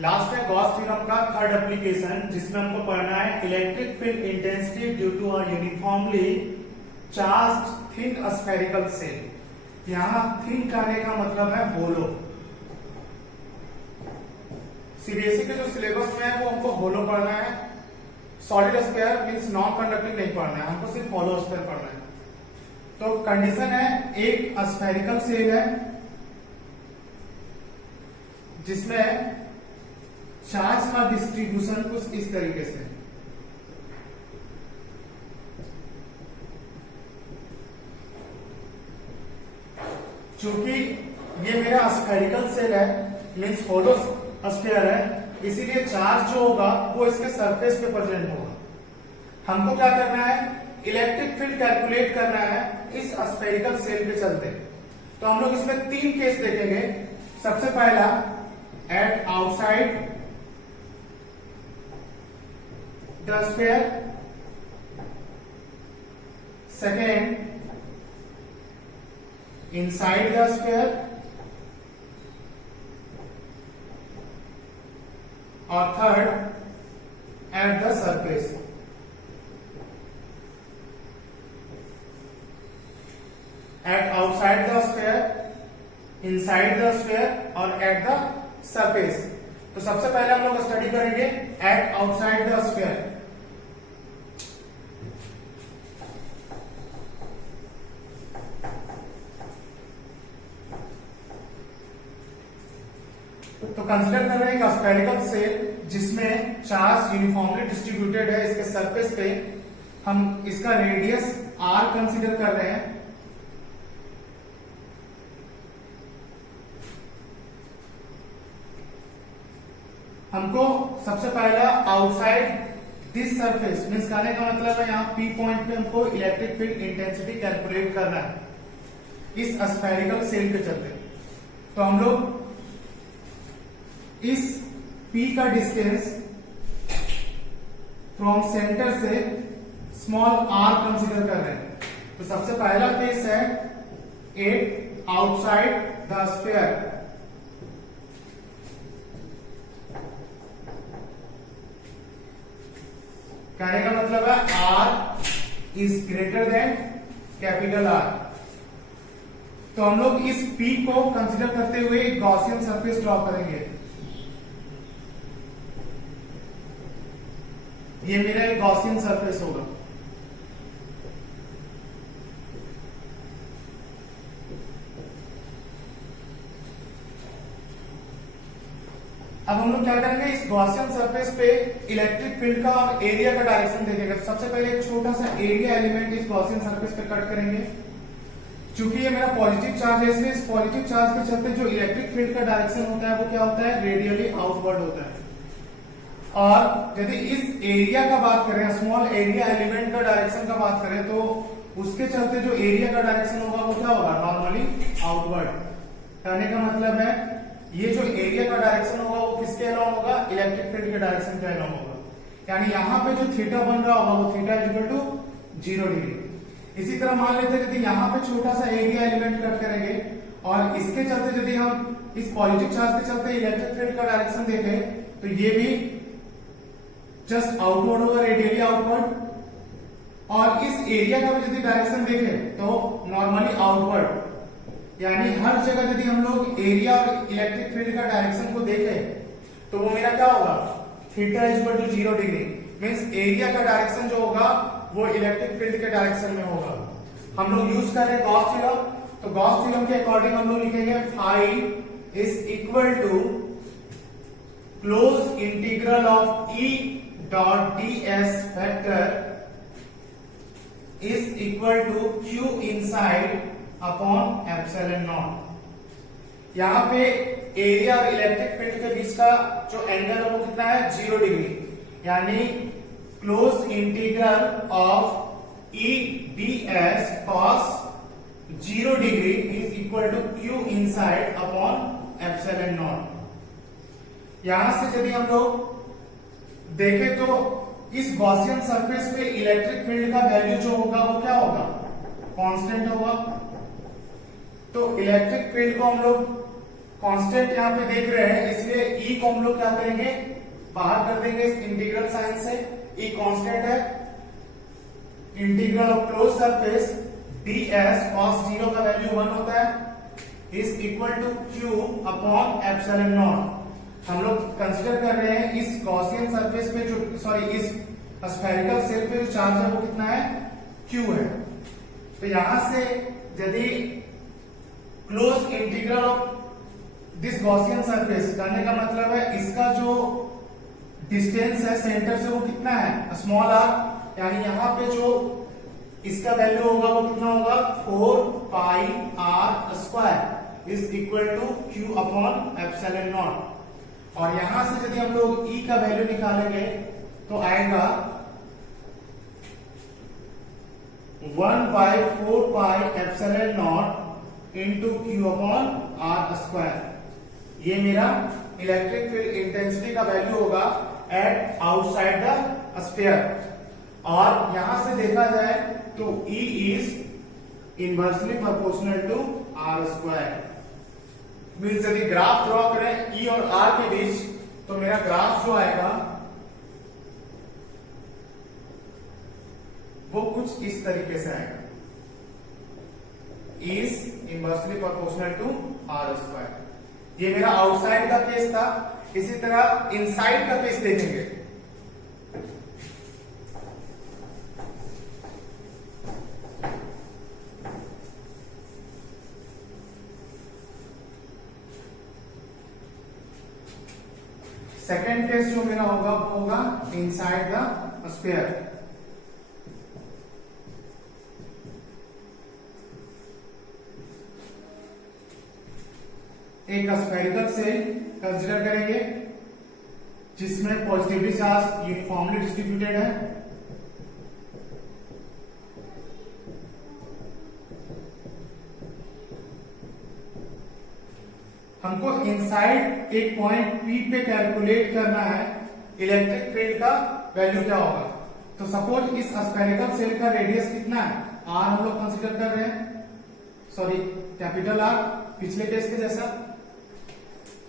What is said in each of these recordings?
Last है Gauss theorem का third application, जिसमें हमको पढ़ना है electric field intensity due to a uniformly charged thin spherical shell. यहां थिन कहने का मतलब है होलो। सीबीएसई के जो सिलेबस में है वो हमको होलो पढ़ना है। Solid sphere means non conducting नहीं पढ़ना है, हमको सिर्फ होलो स्फीयर पढ़ना है। तो कंडीशन है, एक स्फेरिकल सेल है जिसमें चार्ज का डिस्ट्रीब्यूशन कुछ इस तरीके से, चूंकि ये मेरा स्फेरिकल सेल है मींस होलो स्फीयर है, इसीलिए चार्ज जो होगा वो इसके सरफेस पे प्रेजेंट होगा। हमको क्या करना है, इलेक्ट्रिक फील्ड कैलकुलेट करना है इस स्फेरिकल सेल के चलते। तो हम लोग इसमें तीन केस देखेंगे। सबसे पहला at outside the sphere, second inside the sphere, और third at the surface. At outside the sphere, inside the sphere और एट द सरफेस। तो सबसे पहले हम लोग स्टडी करेंगे एट आउटसाइड द स्फीयर। तो कंसीडर कर रहे हैं स्फेरिकल सेल जिसमें चार्ज यूनिफॉर्मली डिस्ट्रीब्यूटेड है इसके सरफेस पे। हम इसका रेडियस r कंसीडर कर रहे हैं। हमको सबसे पहला आउटसाइड दिस सरफेस मीन्स कहने का मतलब है यहाँ P पॉइंट पे हमको इलेक्ट्रिक फील्ड इंटेंसिटी कैलकुलेट करना है इस स्फेरिकल सेल के चलते। तो हम लोग इस P का डिस्टेंस फ्रॉम सेंटर से स्मॉल r कंसीडर कर रहे हैं। तो सबसे पहला केस है एट आउटसाइड द स्फीयर। कहने का मतलब है r is greater than capital R। तो हम लोग इस P को कंसीडर करते हुए एक गॉसियन सरफेस ड्रॉ करेंगे। ये मेरा एक गॉसियन सरफेस होगा। अब हम लोग क्या करेंगे, इस गॉसियन सरफेस पे इलेक्ट्रिक फील्ड का और एरिया का डायरेक्शन देखेंगे। तो सबसे पहले एक छोटा सा एरिया एलिमेंट इस गॉसियन सरफेस पे कट करेंगे। चूंकि ये मेरा पॉजिटिव चार्ज है इसलिए इस पॉजिटिव चार्ज के चलते जो इलेक्ट्रिक फील्ड का डायरेक्शन होता है वो क्या होता है, रेडियली आउटवर्ड होता है। और यदि इस एरिया का बात करें, स्मॉल एरिया एलिमेंट का डायरेक्शन का बात करें, तो उसके चलते जो एरिया का डायरेक्शन होगा वो क्या होगा, नॉर्मली आउटवर्ड। कहने का मतलब है ये जो एरिया का डायरेक्शन होगा वो किसके अलाउंग होगा, इलेक्ट्रिक फील्ड के डायरेक्शन के अलाउंग होगा। यानी यहाँ पे जो थीटा बन रहा होगा वो theta is equal to 0 degree. इसी तरह मान लेते हैं यदि यहाँ पे छोटा सा एरिया एलिमेंट कट करेंगे और इसके चलते यदि हम इस पॉजिटिव चार्ज के चलते इलेक्ट्रिक फील्ड का डायरेक्शन देखें तो ये भी जस्ट आउटवर्ड होगा, रेडियली आउटवर्ड। और इस एरिया का भी यदि डायरेक्शन देखें तो नॉर्मली आउटवर्ड। यानी हर जगह यदि हम लोग एरिया और इलेक्ट्रिक फील्ड का डायरेक्शन को देखें तो वो मेरा क्या होगा, theta is equal to 0 degree. Means area का डायरेक्शन जो होगा वो इलेक्ट्रिक फील्ड के डायरेक्शन में होगा। हम लोग यूज कर रहे हैं गॉस थ्योरम। तो गॉस थ्योरम के अकॉर्डिंग हम लोग लिखेंगे phi is equal to close integral of E dot ds vector is equal to Q inside upon epsilon naught. यहां पे एरिया और इलेक्ट्रिक फील्ड के बीच का जो एंगल है वो कितना है, 0 डिग्री। यानी close integral of E ds cos 0 degree is equal to Q inside upon epsilon naught. यहां से यदि हम लोग देखें तो इस गॉसियन सरफेस पे इलेक्ट्रिक फील्ड का वैल्यू जो होगा वो क्या होगा, कांस्टेंट होगा। तो इलेक्ट्रिक फील्ड को हम लोग कांस्टेंट यहाँ पे देख रहे हैं, इसलिए ई को हम लोग क्या करेंगे, बाहर कर देंगे इस इंटीग्रल साइन से। ई कांस्टेंट है, integral of close surface ds cos 0 का वैल्यू 1 होता है is equal to q upon epsilon naught. हम लोग कंसीडर कर रहे हैं इस गॉसियन सरफेस पे जो इस स्फेरिकल शेल पे जो चार्ज है वो कितना है, q है। तो यहां से यदि close integral of this Gaussian surface करने का मतलब है इसका जो डिस्टेंस है सेंटर से वो कितना है, स्मॉल r, यानी यहां पे जो इसका वैल्यू होगा वो कितना होगा, 4 पाई r square is equal to q upon epsilon naught. और यहां से यदि हम लोग e का वैल्यू निकालेंगे तो आएगा 1/4 pi epsilon naught into q upon r square. ये मेरा इलेक्ट्रिक फील्ड इंटेंसिटी का वैल्यू होगा एट आउटसाइड द स्फीयर। और यहां से देखा जाए तो E is inversely proportional to R square. Means यदि ग्राफ ड्रॉ करें E और R के बीच तो मेरा ग्राफ जो आएगा वो कुछ इस तरीके से आएगा, is inversely proportional to R square. ये मेरा आउटसाइड का केस था। इसी तरह इनसाइड का केस देखेंगे। सेकेंड केस जो मेरा होगा वो होगा इनसाइड द स्फीयर। एक स्फेरिकल सेल कंसीडर करेंगे जिसमें पॉजिटिवली चार्ज यूनिफॉर्मली डिस्ट्रीब्यूटेड है। हमको इनसाइड एक पॉइंट P पे कैलकुलेट करना है इलेक्ट्रिक फील्ड का वैल्यू क्या होगा। तो सपोज इस स्फेरिकल सेल का रेडियस कितना है, R हम लोग कंसीडर कर रहे हैं, सॉरी कैपिटल R पिछले केस के जैसा।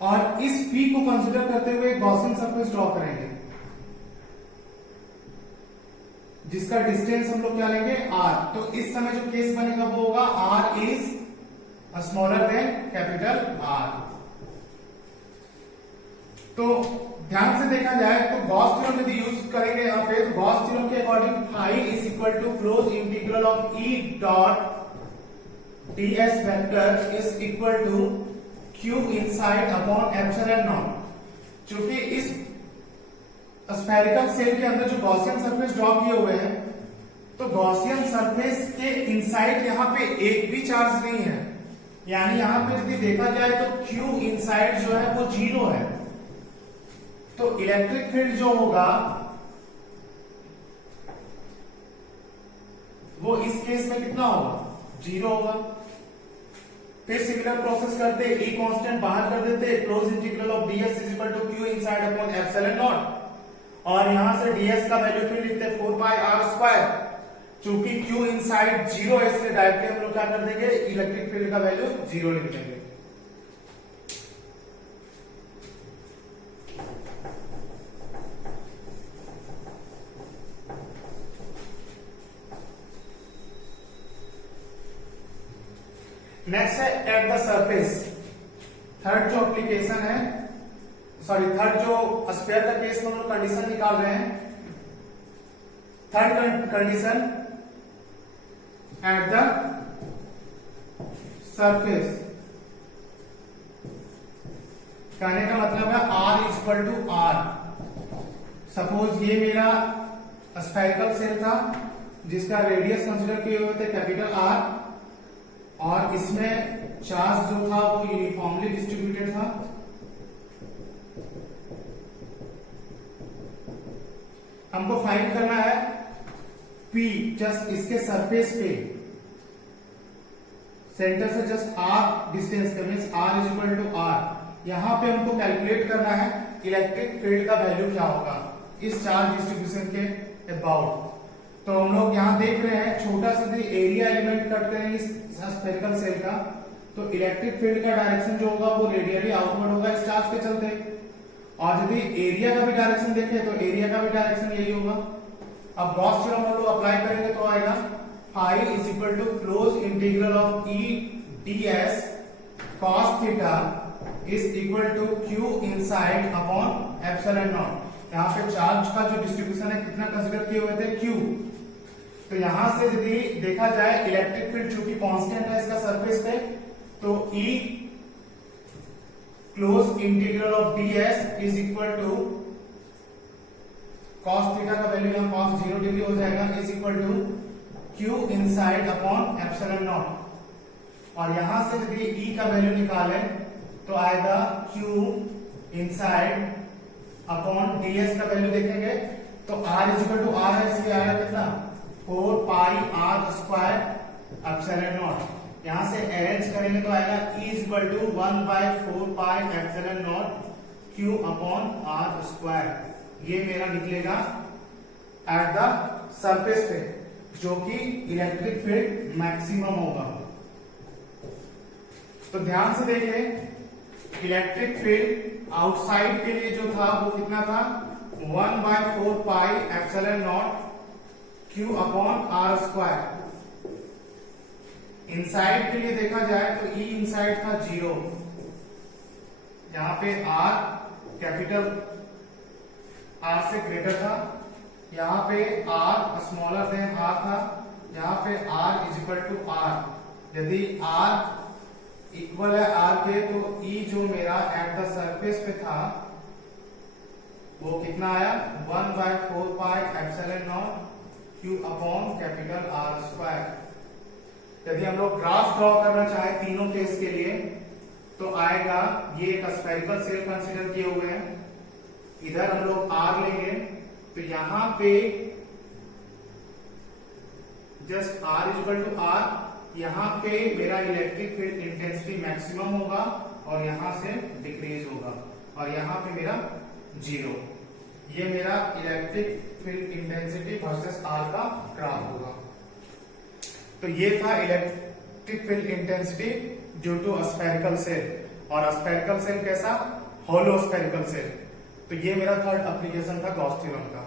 और इस P को कंसीडर करते हुए गॉसियन सरफेस ड्रॉ करेंगे जिसका डिस्टेंस हम लोग क्या लेंगे, R। तो इस समय जो केस बनेगा वो होगा R is smaller than capital R। तो ध्यान से देखा जाए तो गॉस थ्योरम यदि यूज करेंगे यहाँ पे, तो गॉस थ्योरम के according phi is equal to close integral of E dot ds vector is equal to q inside upon epsilon naught. चूंकि इस स्फेरिकल सेल के अंदर जो गॉसियन सरफेस ड्रॉ किए हुए हैं, तो गॉसियन सरफेस के इनसाइड यहाँ पे एक भी चार्ज नहीं है, यानी यहां पे यदि देखा जाए तो q इनसाइड जो है वो 0 है। तो इलेक्ट्रिक फील्ड जो होगा वो इस केस में कितना होगा, 0 होगा। फिर सिमिलर प्रोसेस करते, E कांस्टेंट बाहर कर देते, close integral of ds is equal to q inside upon epsilon naught. और यहां से ds का वैल्यू फिर लिखते 4 पाई r स्क्वायर। चूंकि q इनसाइड 0 है इसलिए डायरेक्टली हम लोग क्या कर देंगे, इलेक्ट्रिक फील्ड का वैल्यू 0 लिख देंगे। नेक्स्ट है एट द सरफेस। थर्ड जो एप्लीकेशन है, सॉरी थर्ड जो स्फीयर का केस में हम लोग कंडीशन निकाल रहे हैं। Third condition at the surface, कहने का मतलब है R is equal to R। Suppose ये मेरा स्फेरिकल सेल था जिसका रेडियस कंसीडर किए हुए थे कैपिटल R, और इसमें चार्ज जो था वो यूनिफॉर्मली डिस्ट्रीब्यूटेड था। हमको फाइंड करना है P जस्ट इसके सरफेस पे, सेंटर से जस्ट R डिस्टेंस का, means R is equal to R। यहां पे हमको कैलकुलेट करना है इलेक्ट्रिक फील्ड का वैल्यू क्या होगा इस चार्ज डिस्ट्रीब्यूशन के अबाउट। तो हम लोग यहां देख रहे हैं छोटा सा एरिया एलिमेंट कट करेंगे इस स्फेरिकल सेल का, तो इलेक्ट्रिक फील्ड का डायरेक्शन जो होगा वो रेडियली आउटवर्ड होगा इस चार्ज के चलते। और यदि एरिया का भी डायरेक्शन देखें तो एरिया का भी डायरेक्शन यही होगा। अब गॉस थ्योरम हम लोग अप्लाई करेंगे तो आएगा phi is equal to close integral of E ds cos theta is equal to Q inside upon epsilon naught. यहाँ पे चार्ज का जो डिस्ट्रीब्यूशन है कितना कंसीडर किए हुए थे, क्यू। तो यहां से यदि देखा जाए इलेक्ट्रिक फील्ड चूंकि कांस्टेंट है इसका सरफेस पे, तो E close integral of ds is equal to cos theta का वैल्यू यहाँ cos 0 डिग्री हो जाएगा is equal to q inside upon epsilon naught. और यहां से यदि E का वैल्यू निकालें तो आएगा q इनसाइड अपॉन ds का वैल्यू देखेंगे तो r is equal to r है, इसलिए आएगा कितना 4 पाई r स्क्वायर एप्सिलॉन नॉट। यहां से अरेंज करेंगे तो आएगा E is equal to 1/4 pi epsilon naught q upon r square. ये मेरा निकलेगा एट द सरफेस पे, जो कि इलेक्ट्रिक फील्ड मैक्सिमम होगा। तो ध्यान से देखें, इलेक्ट्रिक फील्ड आउटसाइड के लिए जो था वो कितना था 1/4 pi epsilon naught q upon r square. Inside के लिए देखा जाए तो E इनसाइड था 0, यहां पे r कैपिटल R से ग्रेटर था, यहाँ पे R स्मॉलर देन R था, यहाँ पे R is equal to R। यदि R इक्वल है R के तो E जो मेरा एट द सरफेस पे था वो कितना आया 1/4 pi epsilon naught Q upon capital R square. यदि हम लोग ग्राफ ड्रॉ करना चाहे तीनों केस के लिए तो आएगा, ये एक स्फेरिकल सेल कंसीडर किए हुए हैं, इधर हम लोग R लेंगे तो यहां पे just R is equal to R, यहां पे मेरा इलेक्ट्रिक फील्ड इंटेंसिटी मैक्सिमम होगा और यहां से डिक्रीज होगा और यहां पे मेरा 0। ये मेरा electric field intensity versus R का ग्राफ होगा। तो ये था electric field intensity due to spherical shell. और स्फेरिकल सेल कैसा, होलो स्फेरिकल सेल। तो ये मेरा थर्ड एप्लीकेशन था गॉस थ्योरम का।